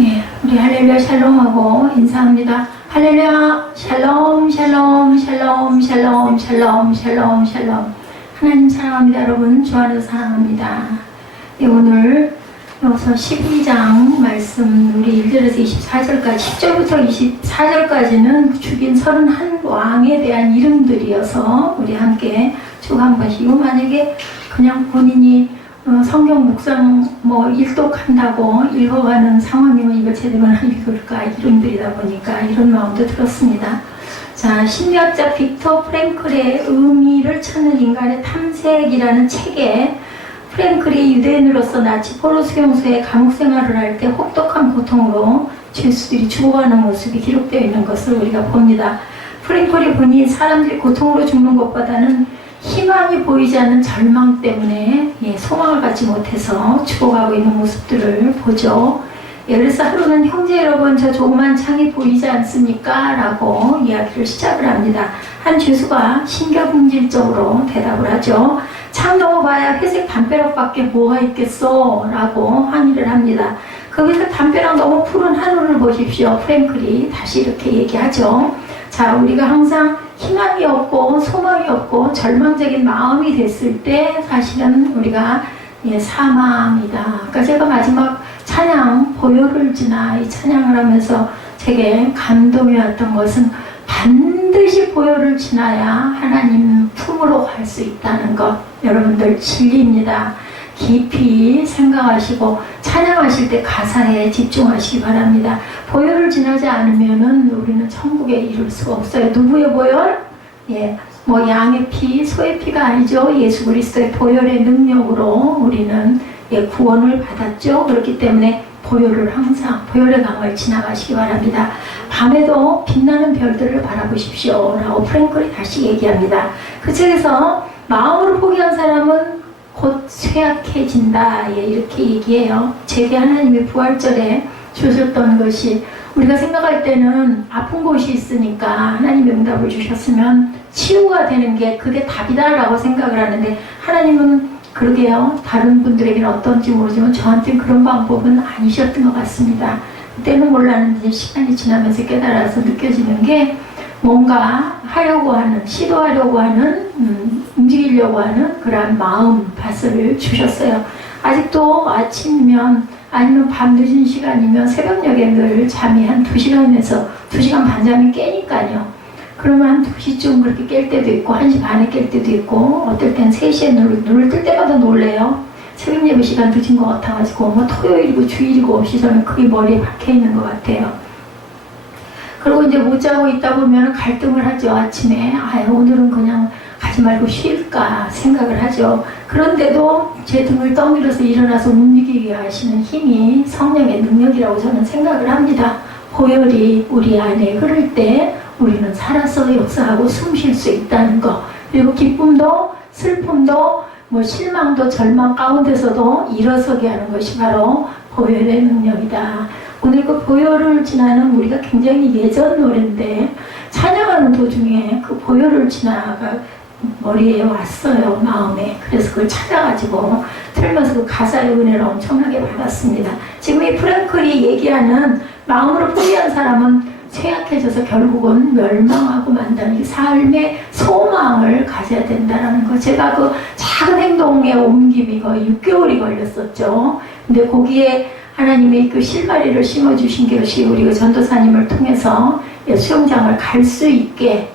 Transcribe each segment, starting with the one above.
예, 우리 할렐루야 샬롬하고 인사합니다. 할렐루야 샬롬 샬롬 샬롬 샬롬 샬롬 샬롬 샬롬. 하나님 사랑합니다. 여러분 주 안에서 사랑합니다. 예, 오늘 여기서 12장 말씀 우리 1절에서 24절까지 10절부터 24절까지는 죽인 31왕에 대한 이름들이어서 우리 함께 쭉 한 것이고, 만약에 그냥 본인이 성경 묵상 일독한다고 읽어가는 상황이면 이거 제대로 읽을까 이름들이다 보니까 이런 마음도 들었습니다. 자, 심리학자 빅터 프랭클의 의미를 찾는 인간의 탐색이라는 책에 프랭클이 유대인으로서 나치 포로 수용소에 감옥 생활을 할 때 혹독한 고통으로 죄수들이 죽어가는 모습이 기록되어 있는 것을 우리가 봅니다. 프랭클이 보니 사람들이 고통으로 죽는 것보다는 희망이 보이지 않는 절망 때문에 소망을 갖지 못해서 죽어가고 있는 모습들을 보죠. 예를 들어서 하루는 형제 여러분 저 조그만 창이 보이지 않습니까? 라고 이야기를 시작을 합니다. 한 죄수가 신경질적으로 대답을 하죠. 창 넘어봐야 회색 담벼락밖에 뭐가 있겠어? 라고 항의를 합니다. 그 회색 담벼락 너무 푸른 하늘을 보십시오. 프랭클이 다시 이렇게 얘기하죠. 자, 우리가 항상 희망이 없고 소망이 없고 절망적인 마음이 됐을 때 사실은 우리가 사망이다. 그러니까 제가 마지막 찬양 보혈을 지나 이 찬양을 하면서 제게 감동이 왔던 것은 반드시 보혈을 지나야 하나님 품으로 갈 수 있다는 것, 여러분들 진리입니다. 깊이 생각하시고 찬양하실 때 가사에 집중하시기 바랍니다. 보혈을 지나지 않으면은 우리는 천국에 이룰 수가 없어요. 누구의 보혈? 양의 피, 소의 피가 아니죠. 예수 그리스도의 보혈의 능력으로 우리는 구원을 받았죠. 그렇기 때문에 보혈을 항상 보혈의 강을 지나가시기 바랍니다. 밤에도 빛나는 별들을 바라보십시오. 라고 프랭클이 다시 얘기합니다. 그 책에서 마음으로 포기한 사람은 곧 쇠약해진다. 이렇게 얘기해요. 제게 하나님의 부활절에 주셨던 것이, 우리가 생각할 때는 아픈 곳이 있으니까 하나님의 응답을 주셨으면 치유가 되는 게 그게 답이다라고 생각을 하는데, 하나님은 그러게요. 다른 분들에게는 어떤지 모르지만 저한테는 그런 방법은 아니셨던 것 같습니다. 그때는 몰랐는데 시간이 지나면서 깨달아서 느껴지는 게, 뭔가 하려고 하는, 시도하려고 하는, 움직이려고 하는 그런 마음, 밭을 주셨어요. 아직도 아침이면 아니면 밤 늦은 시간이면 새벽녘에 늘 잠이 한 2시간에서 2시간 반 잠이 깨니까요. 그러면 한 2시쯤 그렇게 깰 때도 있고 1시 반에 깰 때도 있고, 어떨 땐 3시에 눈을 뜰 때마다 놀래요. 새벽 예배 시간 늦은 것 같아가지고 토요일이고 주일이고 없이 저는 그게 머리에 박혀있는 것 같아요. 그리고 이제 못 자고 있다 보면 갈등을 하죠. 아침에 오늘은 그냥 가지 말고 쉴까 생각을 하죠. 그런데도 제 등을 떠밀어서 일어나서 움직이게 하시는 힘이 성령의 능력이라고 저는 생각을 합니다. 보혈이 우리 안에 흐를 때 우리는 살아서 역사하고 숨 쉴 수 있다는 것, 그리고 기쁨도 슬픔도 실망도 절망 가운데서도 일어서게 하는 것이 바로 보혈의 능력이다. 오늘 그 보혈을 지나는 우리가 굉장히 예전 노래인데, 찬양하는 도중에 그 보혈을 지나가 머리에 왔어요. 마음에. 그래서 그걸 찾아가지고 틀면서 그 가사의 은혜를 엄청나게 받았습니다. 지금 이 프랭클이 얘기하는 마음으로 포기한 사람은 쇠약해져서 결국은 멸망하고 만다는 삶의 소망을 가져야 된다는 거. 제가 그 작은 행동의 옮김이 거의 6개월이 걸렸었죠. 근데 거기에 하나님이 그 실마리를 심어주신 것이 우리 그 전도사님을 통해서 수영장을 갈 수 있게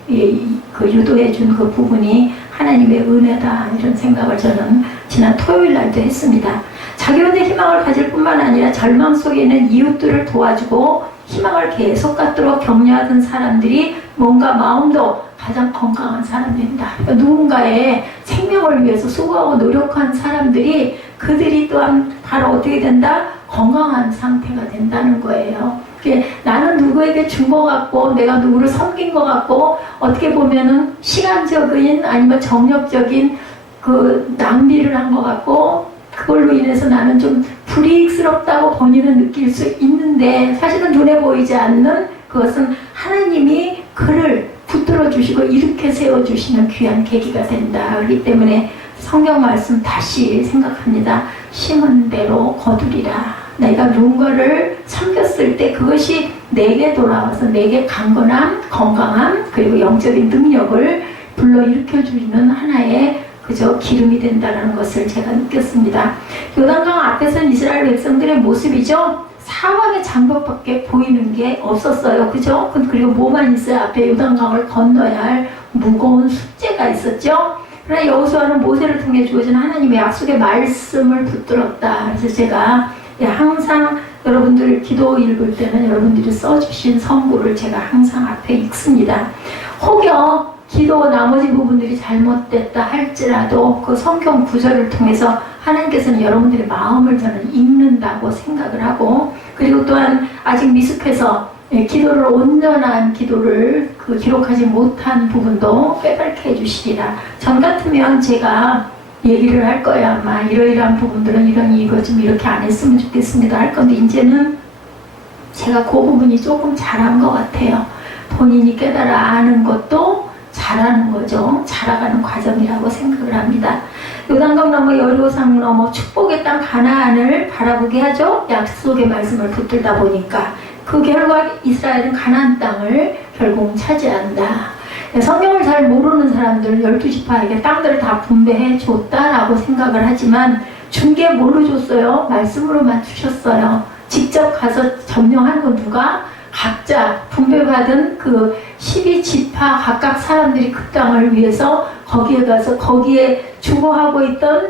그 유도해준 그 부분이 하나님의 은혜다, 이런 생각을 저는 지난 토요일 날도 했습니다. 자기 혼자 희망을 가질 뿐만 아니라 절망 속에 있는 이웃들을 도와주고 희망을 계속 갖도록 격려하던 사람들이 뭔가 마음도 가장 건강한 사람들입니다. 그러니까 누군가의 생명을 위해서 수고하고 노력한 사람들이, 그들이 또한 바로 어떻게 된다? 건강한 상태가 된다는 거예요. 나는 누구에게 준 것 같고 내가 누구를 섬긴 것 같고 어떻게 보면은 시간적인 아니면 정력적인 그 낭비를 한 것 같고, 그걸로 인해서 나는 좀 불이익스럽다고 본인은 느낄 수 있는데, 사실은 눈에 보이지 않는 그것은 하나님이 그를 붙들어 주시고 일으켜 세워 주시는 귀한 계기가 된다. 그렇기 때문에 성경 말씀 다시 생각합니다. 심은 대로 거두리라. 내가 누군가를 섬겼을 하셨을 때 그것이 내게 돌아와서 내게 강건함, 건강함, 그리고 영적인 능력을 불러일으켜주는 하나의 그저 기름이 된다는 것을 제가 느꼈습니다. 요단강 앞에서는 이스라엘 백성들의 모습이죠. 사방의 장벽밖에 보이는 게 없었어요. 그죠? 그리고 뭐만 있어요? 앞에 요단강을 건너야 할 무거운 숙제가 있었죠. 그러나 여호수아는 모세를 통해 주어진 하나님의 약속의 말씀을 붙들었다. 그래서 제가 항상 여러분들 기도 읽을 때는 여러분들이 써주신 성구를 제가 항상 앞에 읽습니다. 혹여 기도 나머지 부분들이 잘못됐다 할지라도 그 성경 구절을 통해서 하나님께서는 여러분들의 마음을 저는 읽는다고 생각을 하고, 그리고 또한 아직 미숙해서 기도를 온전한 기도를 기록하지 못한 부분도 빼밝게 해주시리라. 전 같으면 제가 얘기를 할 거야. 아마 이러이러한 부분들은 이거 좀 이렇게 안 했으면 좋겠습니다 할 건데, 이제는 제가 그 부분이 조금 잘한 것 같아요. 본인이 깨달아 아는 것도 잘하는 거죠. 자라가는 과정이라고 생각을 합니다. 요단강 넘어 여리고산 넘어 축복의 땅 가나안을 바라보게 하죠. 약속의 말씀을 붙들다 보니까 그 결과 이스라엘은 가나안 땅을 결국 차지한다. 성경을 잘 모르는 사람들은 12지파에게 땅들을 다 분배해 줬다라고 생각을 하지만 준 게 뭘로 줬어요? 말씀으로만 주셨어요. 직접 가서 점령한 건 누가? 각자 분배받은 그 12지파 각각 사람들이 그 땅을 위해서 거기에 가서 거기에 주거하고 있던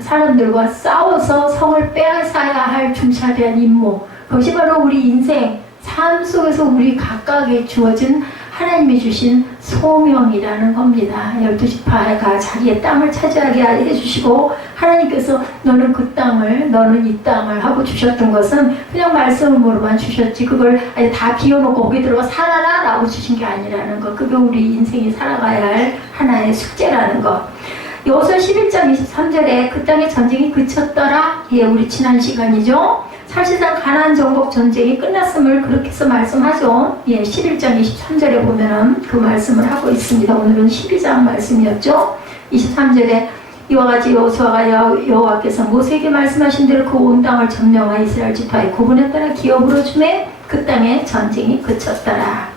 사람들과 싸워서 성을 빼앗아야 할 중차대한 임무, 그것이 바로 우리 인생 삶 속에서 우리 각각에 주어진 하나님이 주신 소명이라는 겁니다. 12지파가 자기의 땅을 차지하게 해주시고, 하나님께서 너는 그 땅을, 너는 이 땅을 하고 주셨던 것은 그냥 말씀으로만 주셨지, 그걸 다 비워놓고 거기 들어가 살아라 라고 주신 게 아니라는 것. 그게 우리 인생이 살아가야 할 하나의 숙제라는 것. 여호수아 11장 23절에 그 땅의 전쟁이 그쳤더라. 예, 우리 지난 시간이죠. 사실상 가나안 정복 전쟁이 끝났음을 그렇게 해서 말씀하죠. 예, 11장 23절에 보면은 그 말씀을 하고 있습니다. 오늘은 12장 말씀이었죠. 23절에 이와 같이 여호수아가 여호와께서 모세에게 말씀하신 대로 그 온 땅을 점령하여 이스라엘 지파의 구분에 따라 기업으로 주매 그 땅의 전쟁이 그쳤더라.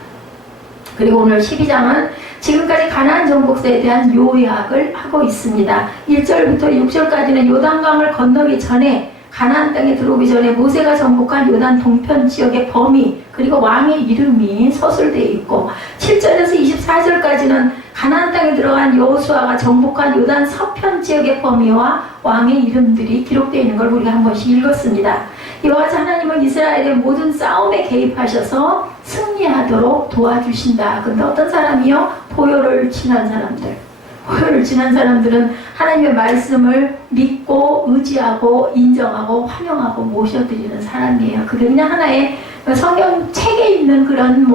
그리고 오늘 12장은 지금까지 가나안 정복사에 대한 요약을 하고 있습니다. 1절부터 6절까지는 요단강을 건너기 전에 가나안 땅에 들어오기 전에 모세가 정복한 요단 동편 지역의 범위, 그리고 왕의 이름이 서술되어 있고, 7절에서 24절까지는 가나안 땅에 들어간 여호수아가 정복한 요단 서편 지역의 범위와 왕의 이름들이 기록되어 있는 걸 우리가 한 번씩 읽었습니다. 이와 같이 하나님은 이스라엘의 모든 싸움에 개입하셔서 승리하도록 도와주신다. 근데 어떤 사람이요? 보혈을 지난 사람들. 보혈을 지난 사람들은 하나님의 말씀을 믿고 의지하고 인정하고 환영하고 모셔드리는 사람이에요. 그게 그냥 하나의 성경 책에 있는 그런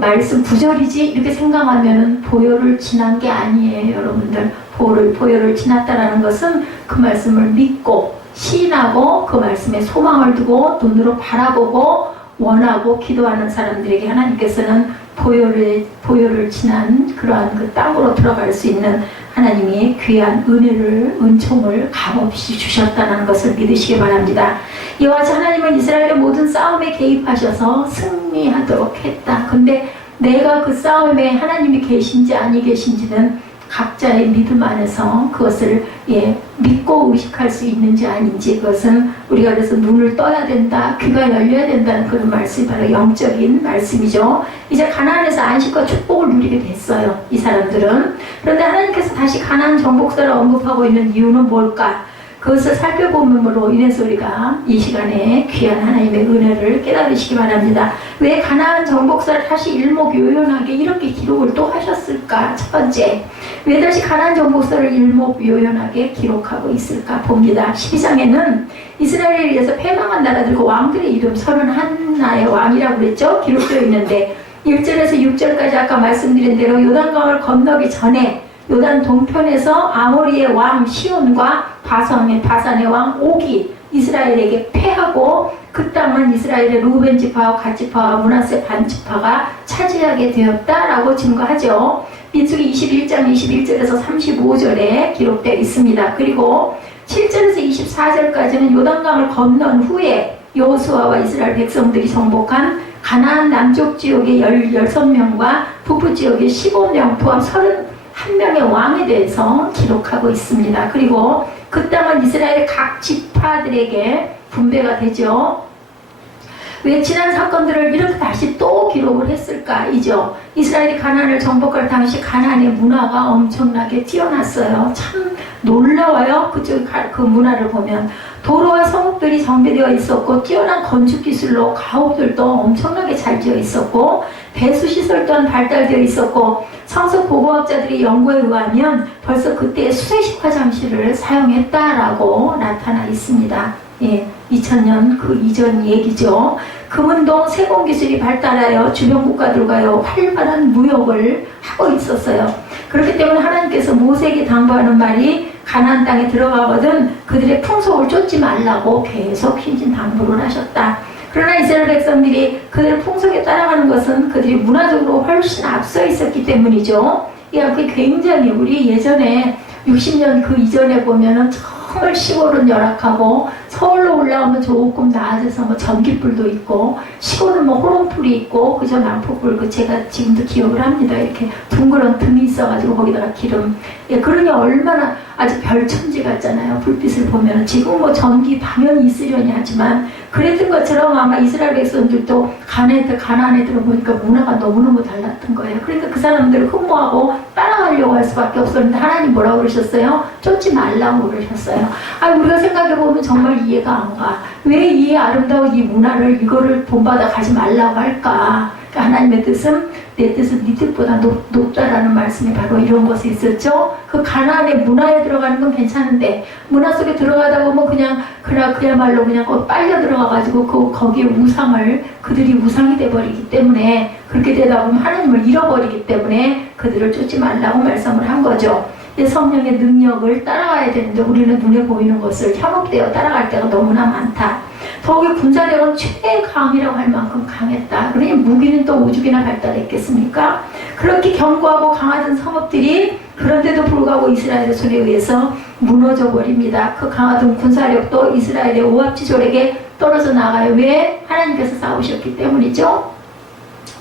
말씀 구절이지 이렇게 생각하면은 보혈을 지난 게 아니에요. 여러분들, 보혈을 지났다라는 것은 그 말씀을 믿고 시인하고 그 말씀에 소망을 두고 눈으로 바라보고 원하고 기도하는 사람들에게 하나님께서는 보혈을 지난 그러한 그 땅으로 들어갈 수 있는 하나님이 귀한 은총을 값없이 주셨다는 것을 믿으시기 바랍니다. 이와 같이 하나님은 이스라엘의 모든 싸움에 개입하셔서 승리하도록 했다. 근데 내가 그 싸움에 하나님이 계신지 아니 계신지는 각자의 믿음 안에서 그것을 믿고 의식할 수 있는지 아닌지, 그것은 우리가 그래서 눈을 떠야 된다, 귀가 열려야 된다는 그런 말씀이 바로 영적인 말씀이죠. 이제 가나안에서 안식과 축복을 누리게 됐어요, 이 사람들은. 그런데 하나님께서 다시 가나안 정복사를 언급하고 있는 이유는 뭘까? 그것을 살펴봄으로 인해서 우리가 이 시간에 귀한 하나님의 은혜를 깨달으시기 바랍니다. 왜 가나안 정복사를 다시 일목요연하게 이렇게 기록을 또 하셨을까? 첫 번째, 왜 다시 가나안 정복사를 일목요연하게 기록하고 있을까 봅니다. 12장에는 이스라엘에 의해서 패망한 나라들과 왕들의 이름 31나라의 왕이라고 그랬죠? 기록되어 있는데 1절에서 6절까지 아까 말씀드린 대로 요단강을 건너기 전에 요단 동편에서 아모리의 왕 시온과 바산의 왕 오기 이스라엘에게 패하고 그 땅은 이스라엘의 루벤 지파와 갓 지파와 므낫세 반 지파가 차지하게 되었다라고 증거하죠. 민수기 21장 21절에서 35절에 기록되어 있습니다. 그리고 7절에서 24절까지는 요단강을 건넌 후에 여호수아와 이스라엘 백성들이 정복한 가나안 남쪽 지역의 16명과 북부 지역의 15명 포함 31명의 왕에 대해서 기록하고 있습니다. 그리고 그 땅은 이스라엘의 각 지파들에게 분배가 되죠. 왜 지난 사건들을 이렇게 다시 또 기록을 했을까? 이죠. 이스라엘이 가나안을 정복할 당시 가나안의 문화가 엄청나게 뛰어났어요. 참 놀라워요. 그쪽 그 문화를 보면 도로와 성읍들이 정비되어 있었고 뛰어난 건축 기술로 가옥들도 엄청나게 잘 지어 있었고 배수 시설 또한 발달되어 있었고 성서 고고학자들의 연구에 의하면 벌써 그때 수세식 화장실을 사용했다라고 나타나 있습니다. 예, 2000년 그 이전 얘기죠. 금운동 세공기술이 발달하여 주변 국가들과요 활발한 무역을 하고 있었어요. 그렇기 때문에 하나님께서 모세에게 당부하는 말이 가나안 땅에 들어가거든 그들의 풍속을 쫓지 말라고 계속 힘진 당부를 하셨다. 그러나 이스라엘 백성들이 그들의 풍속에 따라가는 것은 그들이 문화적으로 훨씬 앞서 있었기 때문이죠. 그게 굉장히 우리 예전에 60년 그 이전에 보면은 정말 시골은 열악하고 서울로 올라오면 조금 나아져서 뭐 전기불도 있고 시골은 뭐 호롱불이 있고 그저 난폭불 그 제가 지금도 기억을 합니다. 이렇게 둥그런 등이 있어가지고 거기다가 기름 그러니 얼마나 아주 별천지 같잖아요. 불빛을 보면 지금 뭐 전기 당연히 있으려니 하지만 그랬던 것처럼 아마 이스라엘 백성들도 가나안에 들어보니까 문화가 너무너무 달랐던 거예요. 그러니까 그 사람들을 흠모하고 따라가려고 할 수밖에 없었는데 하나님 뭐라고 그러셨어요? 쫓지 말라고 그러셨어요. 우리가 생각해보면 정말 이해가 안 가. 왜 이 아름다운 이 문화를 이거를 본받아 가지 말라고 할까? 그러니까 하나님의 뜻은 내 뜻은 네 뜻보다 높다라는 말씀이 바로 이런 것에 있었죠. 그 가나안의 문화에 들어가는 건 괜찮은데 문화 속에 들어가다 보면 그야말로 그냥 빨려 들어가가지고 거기에 우상을 그들이 우상이 돼버리기 때문에 그렇게 되다 보면 하나님을 잃어버리기 때문에 그들을 쫓지 말라고 말씀을 한 거죠. 성령의 능력을 따라가야 되는데 우리는 눈에 보이는 것을 현혹되어 따라갈 때가 너무나 많다. 더욱이 군사력은 최강이라고 할 만큼 강했다. 그러니 무기는 또 오죽이나 발달했겠습니까? 그렇게 견고하고 강하던 성읍들이 그런데도 불구하고 이스라엘의 손에 의해서 무너져 버립니다. 그 강하던 군사력도 이스라엘의 오합지졸에게 떨어져 나가요. 왜? 하나님께서 싸우셨기 때문이죠.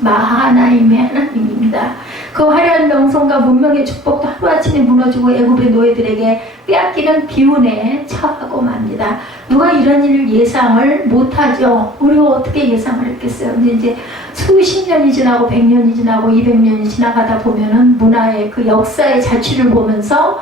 마하나임의 하나님입니다. 그 화려한 명성과 문명의 축복도 하루아침에 무너지고 애굽의 노예들에게 빼앗기는 비운에 처하고 맙니다. 누가 이런 일을 예상을 못하죠. 우리가 어떻게 예상을 했겠어요. 근데 이제 수십 년이 지나고 100년이 지나고 200년이 지나가다 보면은 문화의 그 역사의 자취를 보면서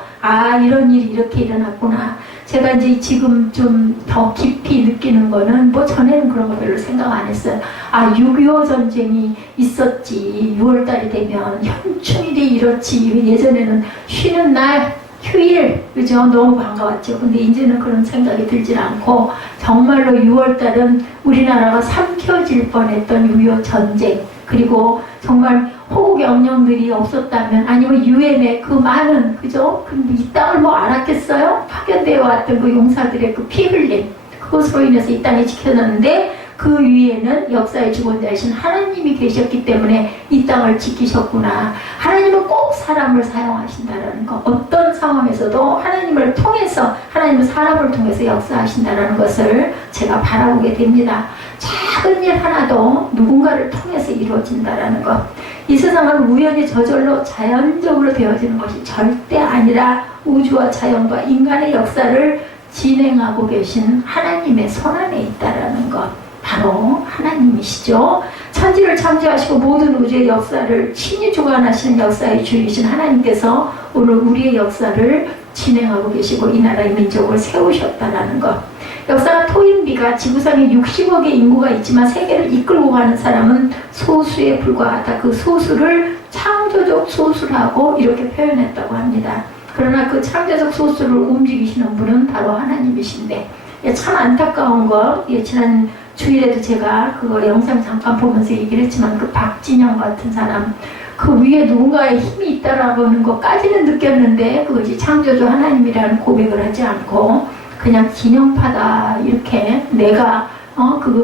이런 일이 이렇게 일어났구나. 제가 이제 지금 좀 더 깊이 느끼는 거는 뭐 전에는 그런 거 별로 생각 안 했어요. 6.25 전쟁이 있었지. 6월달이 되면 현충일이 이렇지. 예전에는 쉬는 날 휴일 그죠? 너무 반가웠죠. 근데 이제는 그런 생각이 들질 않고 정말로 6월달은 우리나라가 삼켜질 뻔했던 6.25 전쟁 그리고 정말 호국 영령들이 없었다면 아니면 유엔의 그 많은 그죠? 근데 이 땅을 뭐 알았겠어요? 파견되어 왔던 그 용사들의 그 피 흘림 그것으로 인해서 이 땅이 지켜졌는데 그 위에는 역사의 주권자이신 하나님이 계셨기 때문에 이 땅을 지키셨구나. 하나님은 꼭 사람을 사용하신다는 것. 어떤 상황에서도 하나님을 통해서 하나님은 사람을 통해서 역사하신다는 것을 제가 바라보게 됩니다. 작은 일 하나도 누군가를 통해서 이루어진다는 것. 이 세상은 우연히 저절로 자연적으로 되어지는 것이 절대 아니라 우주와 자연과 인간의 역사를 진행하고 계신 하나님의 손안에 있다는 것. 바로 하나님이시죠. 천지를 창조하시고 모든 우주의 역사를 친히 주관하시는 역사의 주이신 하나님께서 오늘 우리의 역사를 진행하고 계시고 이 나라의 민족을 세우셨다는 것. 역사가 토인비가 지구상에 60억의 인구가 있지만 세계를 이끌고 가는 사람은 소수에 불과하다. 그 소수를 창조적 소수라고 이렇게 표현했다고 합니다. 그러나 그 창조적 소수를 움직이시는 분은 바로 하나님이신데 참 안타까운 거 지난 주일에도 제가 그거 영상 잠깐 보면서 얘기를 했지만 그 박진영 같은 사람 그 위에 누군가의 힘이 있다라고 하는 것까지는 느꼈는데 그것이 창조주 하나님이라는 고백을 하지 않고 그냥 진영파다 이렇게 내가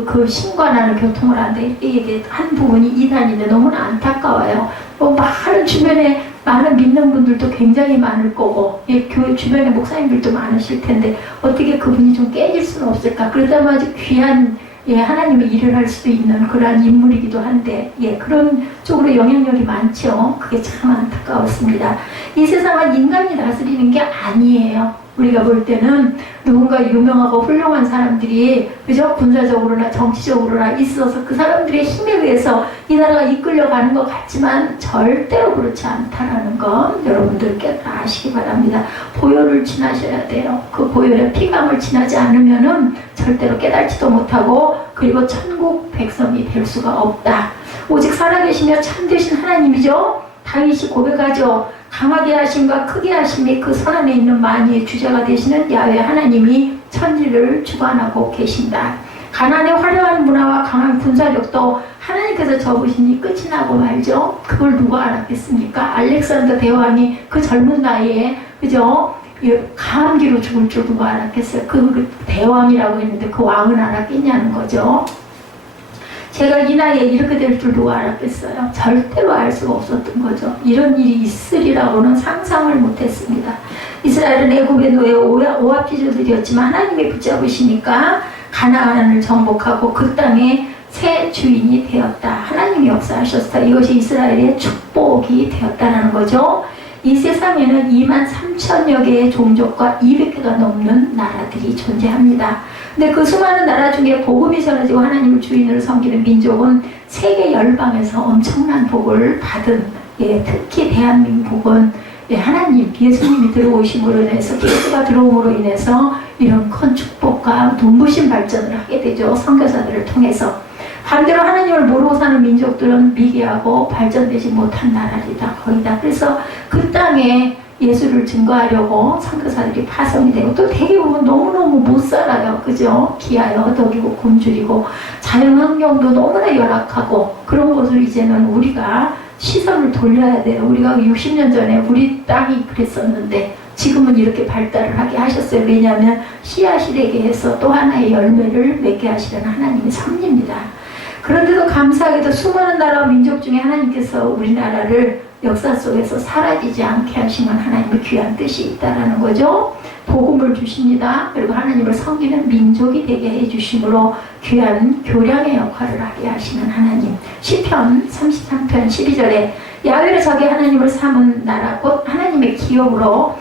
그 신과 나는 교통을 한다 이게 한 부분이 이단인데 너무나 안타까워요. 많은 주변에 많은 믿는 분들도 굉장히 많을 거고 교회 주변에 목사님들도 많으실 텐데 어떻게 그분이 좀 깨질 수는 없을까. 그러다 아주 귀한 예, 하나님의 일을 할 수도 있는 그러한 인물이기도 한데, 예, 그런 쪽으로 영향력이 많죠. 그게 참 안타까웠습니다. 이 세상은 인간이 다스리는 게 아니에요. 우리가 볼 때는 누군가 유명하고 훌륭한 사람들이, 그죠? 군사적으로나 정치적으로나 있어서 그 사람들의 힘에 의해서 이 나라가 이끌려가는 것 같지만 절대로 그렇지 않다라는 건 여러분들께 다 아시기 바랍니다. 보혈을 지나셔야 돼요. 그 보혈에 피감을 지나지 않으면은 절대로 깨닫지도 못하고, 그리고 천국 백성이 될 수가 없다. 오직 살아계시며 참되신 하나님이죠. 다윗이 고백하죠. 강하게 하심과 크게 하심이 그 손안에 있는 만유의 주자가 되시는 야훼 하나님이 천지를 주관하고 계신다. 가나안의 화려한 문화와 강한 군사력도 하나님께서 접으시니 끝이 나고 말죠. 그걸 누가 알았겠습니까? 알렉산더 대왕이 그 젊은 나이에, 그죠? 감기로 죽을 줄 누가 알았겠어요? 그 대왕이라고 했는데 그 왕은 알았겠냐는 거죠. 제가 이 나이에 이렇게 될 줄 누가 알았겠어요? 절대로 알 수가 없었던 거죠. 이런 일이 있으리라고는 상상을 못했습니다. 이스라엘은 애국의 노예 오합지졸들이었지만 하나님이 붙잡으시니까 가나안을 정복하고 그 땅에 새 주인이 되었다. 하나님이 역사하셨다. 이것이 이스라엘의 축복이 되었다는 거죠. 이 세상에는 2만 3천여 개의 종족과 200개가 넘는 나라들이 존재합니다. 근데 그 수많은 나라 중에 복음이 전해지고 하나님을 주인으로 섬기는 민족은 세계 열방에서 엄청난 복을 받은, 예, 특히 대한민국은, 예, 하나님 예수님이 들어오심으로 인해서, 예수가 들어옴으로 인해서 이런 큰 축복과 눈부신 발전을 하게 되죠. 선교사들을 통해서. 반대로 하나님을 모르고 사는 민족들은 미개하고 발전되지 못한 나라이다, 거의 다. 그래서 그 땅에 예수를 증거하려고 선교사들이 파송이 되고, 또 되게 보면 너무너무 못 살아요. 그죠? 기아에 허덕이고 굶주리고 자연환경도 너무나 열악하고, 그런 것을 이제는 우리가 시선을 돌려야 돼요. 우리가 60년 전에 우리 땅이 그랬었는데 지금은 이렇게 발달을 하게 하셨어요. 왜냐하면 씨앗이 되게 해서 또 하나의 열매를 맺게 하시려는 하나님의 섭리입니다. 그런데도 감사하게도 수많은 나라와 민족 중에 하나님께서 우리나라를 역사 속에서 사라지지 않게 하시는 하나님의 귀한 뜻이 있다라는 거죠. 복음을 주십니다. 그리고 하나님을 섬기는 민족이 되게 해주심으로 귀한 교량의 역할을 하게 하시는 하나님. 시편 33편 12절에 야훼를 자기 하나님을 삼은 나라 곧 하나님의 기업으로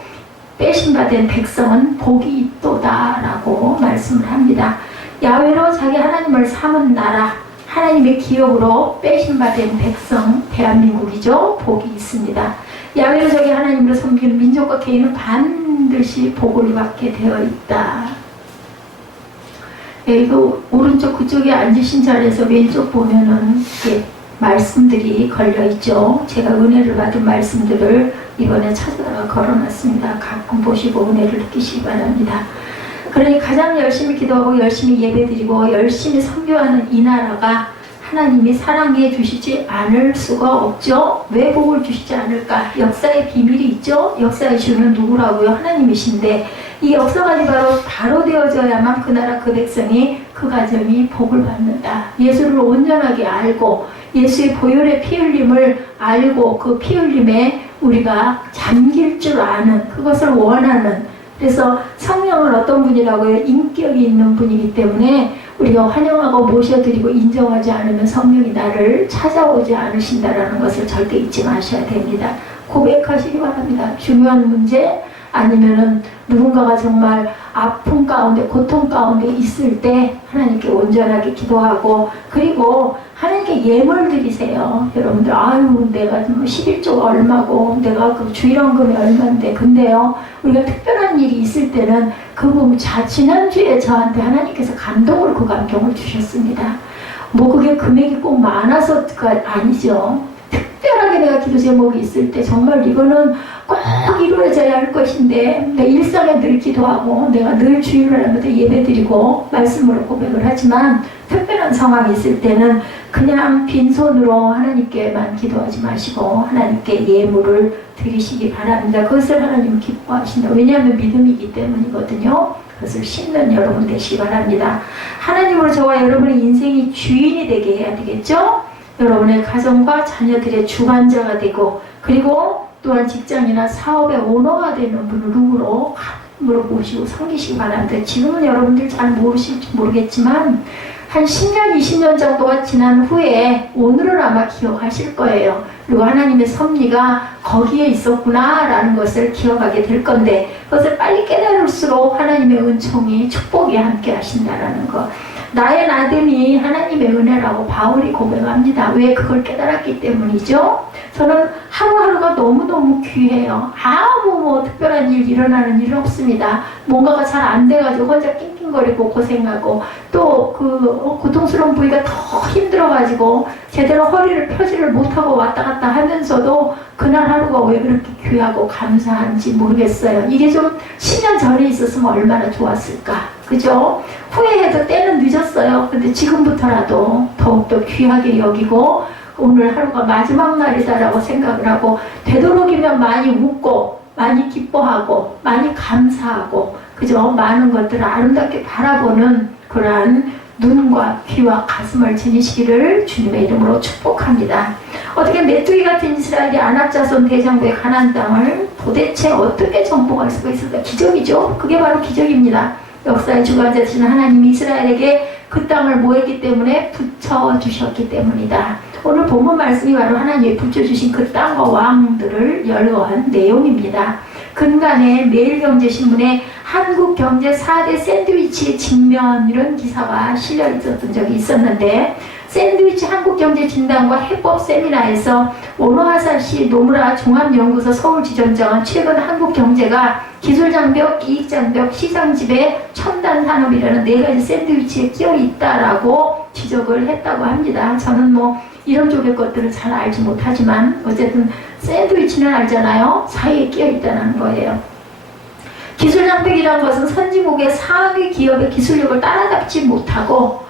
빼신바된 백성은 복이 있도다라고 말씀을 합니다. 야훼로 자기 하나님을 삼은 나라, 하나님의 기업으로 빼신바된 백성, 대한민국이죠. 복이 있습니다. 야훼로 자기 하나님을 섬기는 민족과 개인은 반드시 복을 받게 되어 있다. 예, 이거 오른쪽 그쪽에 앉으신 자리에서 왼쪽 보면은, 예, 말씀들이 걸려있죠. 제가 은혜를 받은 말씀들을 이번에 찾아다가 걸어놨습니다. 가끔 보시고 은혜를 느끼시기 바랍니다. 그러니 가장 열심히 기도하고 열심히 예배드리고 열심히 선교하는 이 나라가 하나님이 사랑해 주시지 않을 수가 없죠. 왜 복을 주시지 않을까? 역사의 비밀이 있죠. 역사의 주는 누구라고요? 하나님이신데 이 역사관이 바로 되어져야만 그 나라 그 백성이 그 가정이 복을 받는다. 예수를 온전하게 알고 예수의 보혈의 피 흘림을 알고 그 피 흘림에 우리가 잠길 줄 아는, 그것을 원하는, 그래서 성령은 어떤 분이라고요? 인격이 있는 분이기 때문에 우리가 환영하고 모셔드리고 인정하지 않으면 성령이 나를 찾아오지 않으신다라는 것을 절대 잊지 마셔야 됩니다. 고백하시기 바랍니다. 중요한 문제 아니면은 누군가가 정말 아픔 가운데 고통 가운데 있을 때 하나님께 온전하게 기도하고, 그리고 하나님께 예물 드리세요. 여러분들, 아유 내가 11조가 얼마고 내가 그 주일원금이 얼마인데, 근데요 우리가 특별한 일이 있을 때는 그 지난주에 저한테 하나님께서 감동으로 그 감동을 주셨습니다. 뭐 그게 금액이 꼭 많아서가 아니죠. 특별하게 내가 기도 제목이 있을 때 정말 이거는 꼭 이루어져야 할 것인데, 내 일상에 늘 기도하고 내가 늘 주일을 하면서 예배드리고 말씀으로 고백을 하지만 특별한 상황이 있을 때는 그냥 빈손으로 하나님께만 기도하지 마시고 하나님께 예물을 드리시기 바랍니다. 그것을 하나님 기뻐하신다. 왜냐하면 믿음이기 때문이거든요. 그것을 신는 여러분 되시기 바랍니다. 하나님으로 저와 여러분의 인생이 주인이 되게 해야 되겠죠? 여러분의 가정과 자녀들의 주관자가 되고, 그리고 또한 직장이나 사업의 오너가 되는 분을 누구로 모시고 섬기시기 바랍니다. 지금은 여러분들 잘 모르실지 모르겠지만 한 10년, 20년 정도가 지난 후에 오늘은 아마 기억하실 거예요. 그리고 하나님의 섭리가 거기에 있었구나라는 것을 기억하게 될 건데, 그것을 빨리 깨달을수록 하나님의 은총이, 축복이 함께 하신다라는 것. 나의 나됨이 하나님의 은혜라고 바울이 고백합니다. 왜? 그걸 깨달았기 때문이죠. 저는 하루하루가 너무너무 귀해요. 아무 특별한 일 일어나는 일 없습니다. 뭔가가 잘 안 돼가지고 혼자 낑낑거리고 고생하고, 또 고통스러운 부위가 더 힘들어가지고 제대로 허리를 펴지를 못하고 왔다 갔다 하면서도 그날 하루가 왜 그렇게 귀하고 감사한지 모르겠어요. 이게 좀 10년 전에 있었으면 얼마나 좋았을까. 그죠? 후회해도 때는 늦었어요. 근데 지금부터라도 더욱더 귀하게 여기고 오늘 하루가 마지막 날이다라고 생각을 하고, 되도록이면 많이 웃고 많이 기뻐하고 많이 감사하고, 그죠? 많은 것들을 아름답게 바라보는 그러한 눈과 귀와 가슴을 지니시기를 주님의 이름으로 축복합니다. 어떻게 메뚜기 같은 이스라엘이 안압자손 대장부의 가나안 땅을 도대체 어떻게 정복할 수가 있을까? 기적이죠. 그게 바로 기적입니다. 역사의 주관자 되시는 하나님이 이스라엘에게 그 땅을 뭐 했기 때문에? 붙여주셨기 때문이다. 오늘 본문 말씀이 바로 하나님이 붙여주신 그 땅과 왕들을 열거한 내용입니다. 근간에 매일경제신문에 한국경제 4대 샌드위치의 직면, 이런 기사가 실려 있었던 적이 있었는데, 샌드위치 한국경제진단과 해법 세미나에서 원호하사시 노무라 종합연구소 서울지점장은 최근 한국경제가 기술장벽, 이익장벽, 시장지배, 첨단산업이라는 4가지 샌드위치에 끼어 있다라고 지적을 했다고 합니다. 저는 이런 쪽의 것들을 잘 알지 못하지만 어쨌든 샌드위치는 알잖아요. 사이에 끼어 있다는 거예요. 기술장벽이라는 것은 선진국의 상위 기업의 기술력을 따라잡지 못하고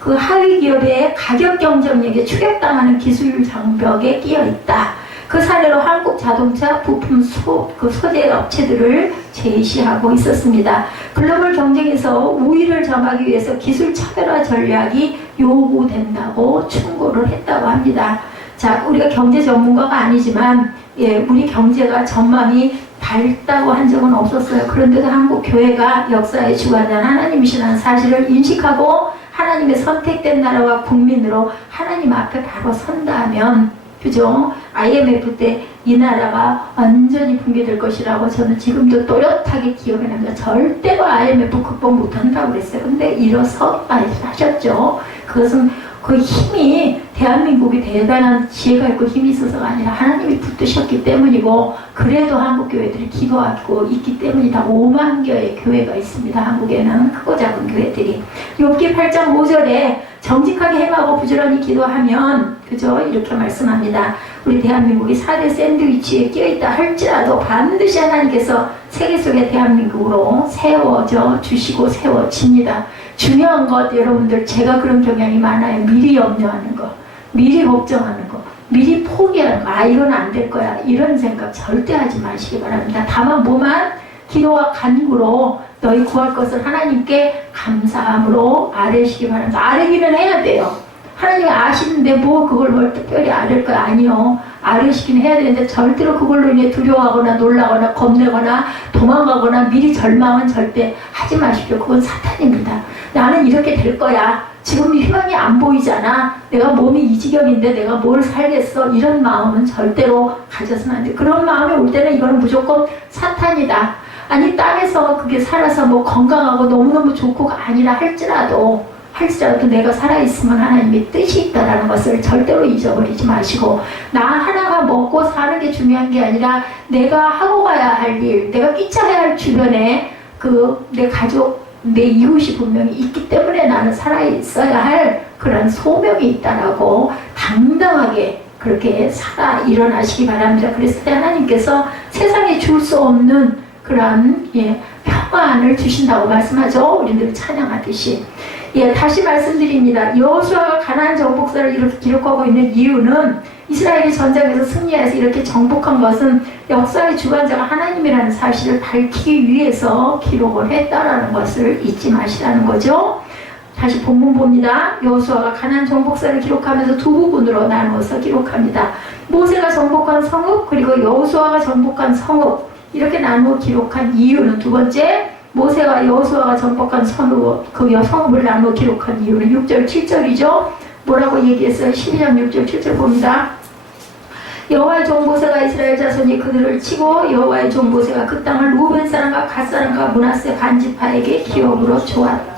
그 하위 기업의 가격 경쟁력에 추격당하는 기술 장벽에 끼어 있다. 그 사례로 한국 자동차 부품 소재 업체들을 제시하고 있었습니다. 글로벌 경쟁에서 우위를 점하기 위해서 기술 차별화 전략이 요구된다고 충고를 했다고 합니다. 자, 우리가 경제 전문가가 아니지만 우리 경제가 전망이 밝다고 한 적은 없었어요. 그런데도 한국 교회가 역사의 주관자 하나님이시라는 사실을 인식하고 하나님의 선택된 나라와 국민으로 하나님 앞에 바로 선다면, 그죠? IMF 때 이 나라가 완전히 붕괴될 것이라고 저는 지금도 또렷하게 기억이 납니다. 절대로 IMF 극복 못한다고 그랬어요. 근데 일어서 하셨죠. 그것은 그 힘이 대한민국이 대단한 지혜가 있고 힘이 있어서가 아니라 하나님이 붙드셨기 때문이고, 그래도 한국 교회들이 기도하고 있기 때문이다. 5만 개의 교회가 있습니다. 한국에는 크고 작은 교회들이. 욥기 8장 5절에 정직하게 행하고 부지런히 기도하면, 그죠? 이렇게 말씀합니다. 우리 대한민국이 4대 샌드위치에 끼어있다 할지라도 반드시 하나님께서 세계 속의 대한민국으로 세워져 주시고 세워집니다. 중요한 것, 여러분들, 제가 그런 경향이 많아요. 미리 염려하는 거, 미리 걱정하는 거, 미리 포기하는 거. 이건 안 될 거야, 이런 생각 절대 하지 마시기 바랍니다. 다만 뭐만? 기도와 간구로 너희 구할 것을 하나님께 감사함으로 아뢰시기 바랍니다. 아뢰기는 해야 돼요. 하나님이 아시는데 그걸 특별히 아뢰을 거 아니요. 아뢰시긴 해야 되는데 절대로 그걸로 인해 두려워하거나 놀라거나 겁내거나 도망가거나 미리 절망은 절대 하지 마십시오. 그건 사탄입니다. 나는 이렇게 될 거야. 지금 희망이 안 보이잖아. 내가 몸이 이 지경인데 내가 뭘 살겠어. 이런 마음은 절대로 가져서는 안 돼. 그런 마음이 올 때는 이거는 무조건 사탄이다. 아니, 땅에서 그게 살아서 건강하고 너무너무 좋고가 아니라 할지라도 내가 살아있으면 하나님의 뜻이 있다라는 것을 절대로 잊어버리지 마시고, 나 하나가 먹고 사는 게 중요한 게 아니라 내가 하고 가야 할 일, 내가 끼쳐야 할 주변에 내 가족, 내 이웃이 분명히 있기 때문에 나는 살아있어야 할 그런 소명이 있다라고 당당하게 그렇게 살아 일어나시기 바랍니다. 그랬을 때 하나님께서 세상에 줄 수 없는 그런 평안을 주신다고 말씀하죠. 우리들 찬양하듯이. 다시 말씀드립니다. 여호수아가 가나안 정복사를 이렇게 기록하고 있는 이유는 이스라엘이 전쟁에서 승리해서 이렇게 정복한 것은 역사의 주관자가 하나님이라는 사실을 밝히기 위해서 기록을 했다라는 것을 잊지 마시라는 거죠. 다시 본문 봅니다. 여호수아가 가나안 정복사를 기록하면서 두 부분으로 나누어서 기록합니다. 모세가 정복한 성읍, 그리고 여호수아가 정복한 성읍, 이렇게 나누어 기록한 이유는 두 번째, 모세와 여호수아가 정복한 선후 그 성읍을 나누어 기록한 이유는 6절 7절이죠. 뭐라고 얘기했어요? 12장 6절 7절 봅니다. 여호와의 종 모세가 이스라엘 자손이 그들을 치고 여호와의 종 모세가 그 땅을 루벤 사람과 갓 사람과 므낫세 반지파에게 기업으로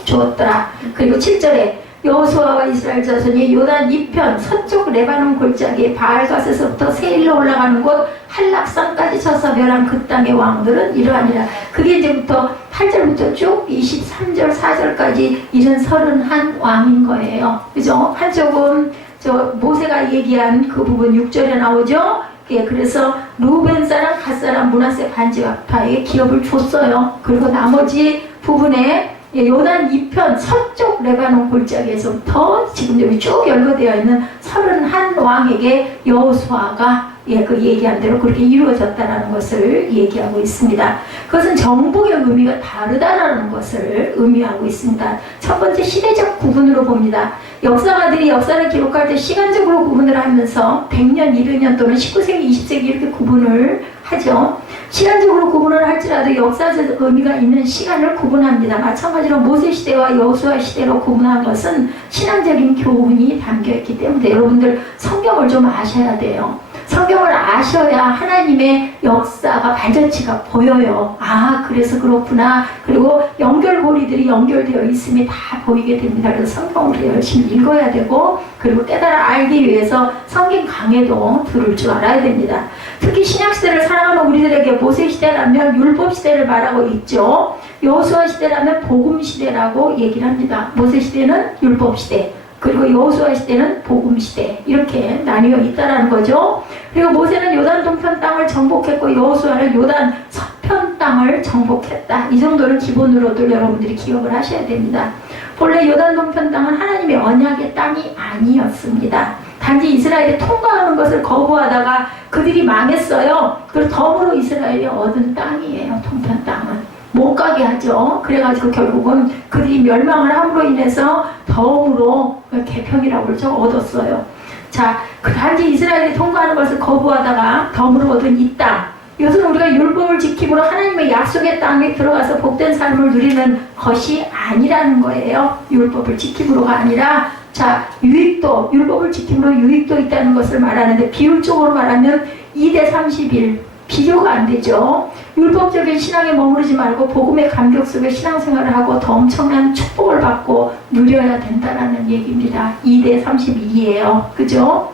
주었더라. 그리고 7절에 여호수아와 이스라엘 자손이 요단 이편 서쪽 레바논 골짜기 바알갓에서부터 세일로 올라가는 곳 한락산까지 쳐서 멸한 그 땅의 왕들은 이러하니라. 그게 이제부터 8절부터 쭉 23절 4절까지 이런 31왕인 거예요. 그죠? 한쪽은 저 모세가 얘기한 그 부분 6절에 나오죠. 예, 그래서 루벤 사람, 갓 사람, 므낫세 반지파에게 기업을 줬어요. 그리고 나머지 부분에 요단 이편 서쪽 레바논 골짜기에서부터 지금 여기 쭉 연로되어 있는 31왕에게 여호수아가 그 얘기한 대로 그렇게 이루어졌다는 것을 얘기하고 있습니다. 그것은 정복의 의미가 다르다라는 것을 의미하고 있습니다. 첫 번째 시대적 구분으로 봅니다. 역사가들이 역사를 기록할 때 시간적으로 구분을 하면서 100년, 200년 또는 19세기, 20세기 이렇게 구분을 하죠. 시간적으로 구분을 할지라도 역사적 의미가 있는 시간을 구분합니다. 마찬가지로 모세 시대와 여호수아 시대로 구분한 것은 신앙적인 교훈이 담겨있기 때문에 여러분들 성경을 좀 아셔야 돼요. 성경을 아셔야 하나님의 역사가 발자취가 보여요. 아, 그래서 그렇구나. 그리고 연결고리들이 연결되어 있음이 다 보이게 됩니다. 그래서 성경을 열심히 읽어야 되고, 그리고 깨달아 알기 위해서 성경 강해도 들을 줄 알아야 됩니다. 특히 신약시대를 살아가는 우리들에게 모세시대라면 율법시대를 말하고 있죠. 여호수아 시대라면 복음시대라고 얘기를 합니다. 모세시대는 율법시대, 그리고 여호수아 시대는 복음 시대, 이렇게 나뉘어 있다라는 거죠. 그리고 모세는 요단 동편 땅을 정복했고 여호수아는 요단 서편 땅을 정복했다. 이 정도를 기본으로도 여러분들이 기억을 하셔야 됩니다. 본래 요단 동편 땅은 하나님의 언약의 땅이 아니었습니다. 단지 이스라엘이 통과하는 것을 거부하다가 그들이 망했어요. 그리고 덤으로 이스라엘이 얻은 땅이에요. 동편 땅은 못 가게 하죠. 그래가지고 결국은 그들이 멸망을 함으로 인해서 덤으로 개평이라고 그러죠. 얻었어요. 자, 단지 이스라엘이 통과하는 것을 거부하다가 덤으로 얻은 이 땅, 이것은 우리가 율법을 지킴으로 하나님의 약속의 땅에 들어가서 복된 삶을 누리는 것이 아니라는 거예요. 율법을 지킴으로가 아니라, 자, 유익도, 율법을 지킴으로 유익도 있다는 것을 말하는데, 비율적으로 말하면 2대 31, 비교가 안 되죠. 율법적인 신앙에 머무르지 말고 복음의 감격 속에 신앙생활을 하고 더 엄청난 축복을 받고 누려야 된다는 얘기입니다. 2대 32예요. 그죠?